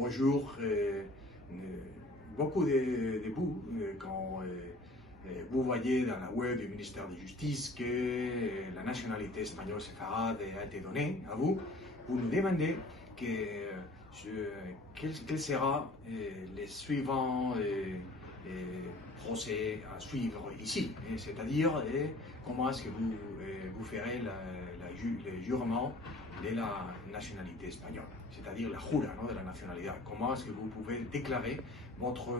Bonjour. Beaucoup de vous, quand vous voyez dans la web du ministère de la Justice que la nationalité espagnole séfarade a été donnée à vous, vous nous demandez quel sera les suivants procès à suivre ici, c'est-à-dire comment est-ce que vous ferez le jurement de la nationalité espagnole, c'est-à-dire la jura, de la nationalité. Comment est-ce que vous pouvez déclarer votre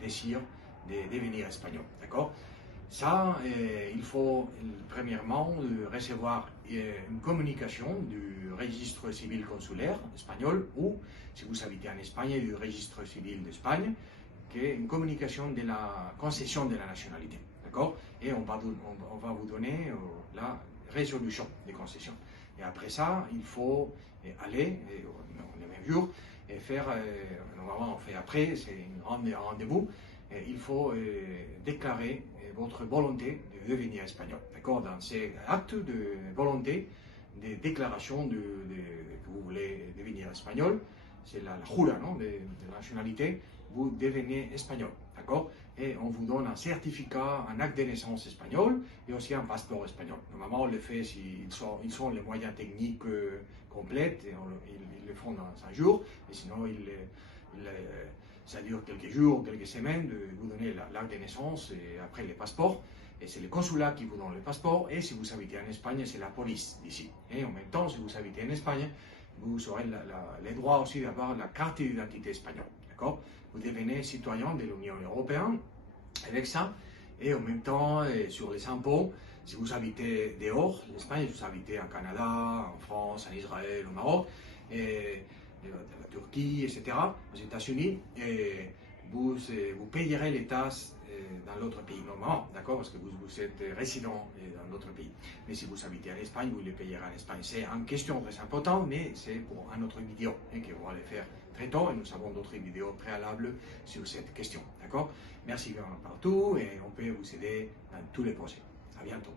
désir de devenir espagnol, d'accord? Ça, il faut premièrement recevoir une communication du registre civil consulaire espagnol ou, si vous habitez en Espagne, du registre civil d'Espagne, qui est une communication de la concession de la nationalité, d'accord? Et on va vous donner la résolution des concessions. Et après ça, il faut aller, le même jour, et faire, normalement on fait après, c'est un rendez-vous, il faut déclarer votre volonté de devenir espagnol, d'accord? Dans ces actes de volonté, de déclaration que vous voulez devenir espagnol, c'est la jura, de la nationalité, vous devenez espagnol, d'accord? Et on vous donne un certificat, un acte de naissance espagnol et aussi un passeport espagnol. Normalement, on le fait s'ils sont les moyens techniques complets, et ils le font dans 5 jours, et sinon, ça dure quelques jours, quelques semaines de vous donner l'acte de naissance et après les passeports. Et c'est le consulat qui vous donne le passeport, et si vous habitez en Espagne, c'est la police d'ici. Et en même temps, si vous habitez en Espagne, vous aurez les droits aussi d'avoir la carte d'identité espagnole, d'accord? Vous devenez citoyen de l'Union européenne avec ça, et en même temps, sur les impôts, si vous habitez dehors l'Espagne, si vous habitez en Canada, en France, en Israël, au Maroc, et la Turquie, etc., aux États-Unis, vous payerez les taxes dans l'autre pays, normalement, d'accord, parce que vous êtes résident dans l'autre pays. Mais si vous habitez en Espagne, vous les payerez en Espagne. C'est une question très importante, mais c'est pour une autre vidéo que vous allez faire très tôt, et nous avons d'autres vidéos préalables sur cette question, d'accord? Merci partout, et on peut vous aider dans tous les projets. À bientôt.